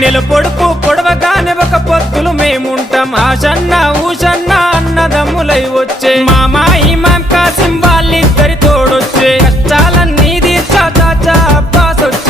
నెల పొడుపు పొడవగానే ఒక పొత్తులు మేముంటాం ఆషన్న ఊషన్న అన్నదమ్ములై వచ్చే మామా ఇమాం కాసిం వాళ్ళిద్దరి తోడొచ్చే కష్టాలన్నీ తీర్చా చాచా అబ్బాస్ వచ్చే